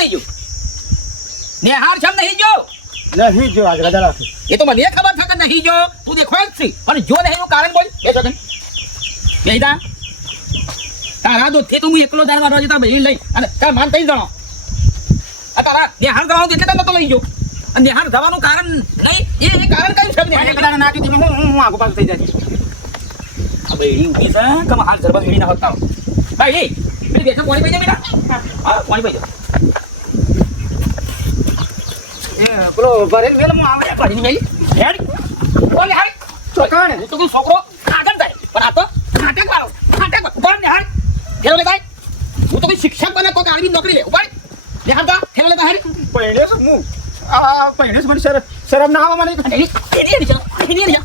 નહીં જો નેહાર છમ નહીં જો નહીં જો આજ રજા રાખે એ તો મને ખબર છે કે નહીં જો તું દેખો જ છે પણ જો નહીં નું કારણ બોલ એ જગન બેહીદા તારા દોથી તું હું એકલો દાર મારવા જતા બહેન લઈ અને તાર માન થઈ જણો આ તારા નેહાર જવાનું એટલે તને તો લઈ જો અને નેહાર જવાનું કારણ નહીં એ કારણ કયું છે મને કદાચ નાખી દીધું હું આગો પાછો થઈ જાય હવે એ ઊભી છે કે હાલ જરબા હેડી ના હોતા ભાઈ પેલી બેઠા પાણી પી જા બેટા હા પાણી પી જા પેલો ભરેલ વેલ હું આવે પાણી મેલી હેડ બોલ હાલ ચોકાણ હું તો કોઈ છોકરો આગળ જાય પણ આ તો નાટક વાળો બોલ ને હાલ થેલો લે જાય હું તો કોઈ શિક્ષક બને કોઈ આર્મી નોકરી લે ઉપાડ લે હાલ કા થેલો લે જાય પહેણે છું હું આ પહેણે મને શરમ ના આવે મને એની